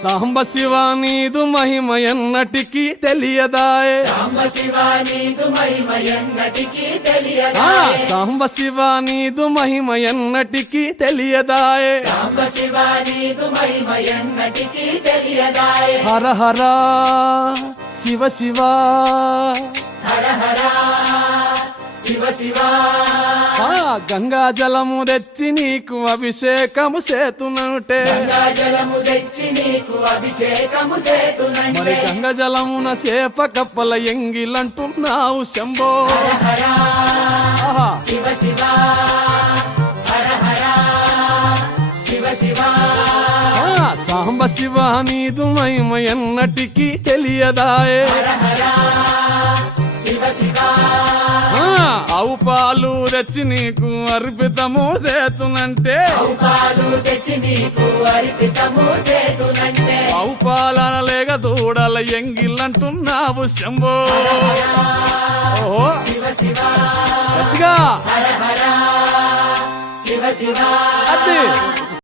సాంబ శివ నీదు మహిమ ఎన్నటికీ తెలియదాయే సాంబ శివ నీదు మహిమ ఎన్నటికీ ఆ తెలియదాయే సాంబ శివ నీదు మహిమ ఎన్నటికీ తెలియదాయే సాంబ శివ నీదు మహిమ ఎన్నటికీ తెలియదాయే హర హర శివ శివ హర హర శివ శివ ఆ గంగా జలము తెచ్చి నీకు అభిషేకము చేతునంటే గంగా జలము తెచ్చి నీకు అభిషేకము మరి చేతునంటే గంగ జలమున చేప కప్పల ఎంగిలంటున్నావు శంభో హర ఆహా. శివ శివ హర హర శివ శివ ఆ సాంబ శివ నీదు మహిమ ఎన్నటికీ తెలియదాయే హర హర శివ శివ ఆ ఆవు పాలు తెచ్చి నీకు అర్పితము చేతునంటే పాలు తెచ్చి నీకు అర్పితము చేతునంటే ఆవు పాలన లేక దూడల ఎంగిలంటున్నావు శంభో ఓహో శివ శివ గట్టిగా హర హర శివ శివ అది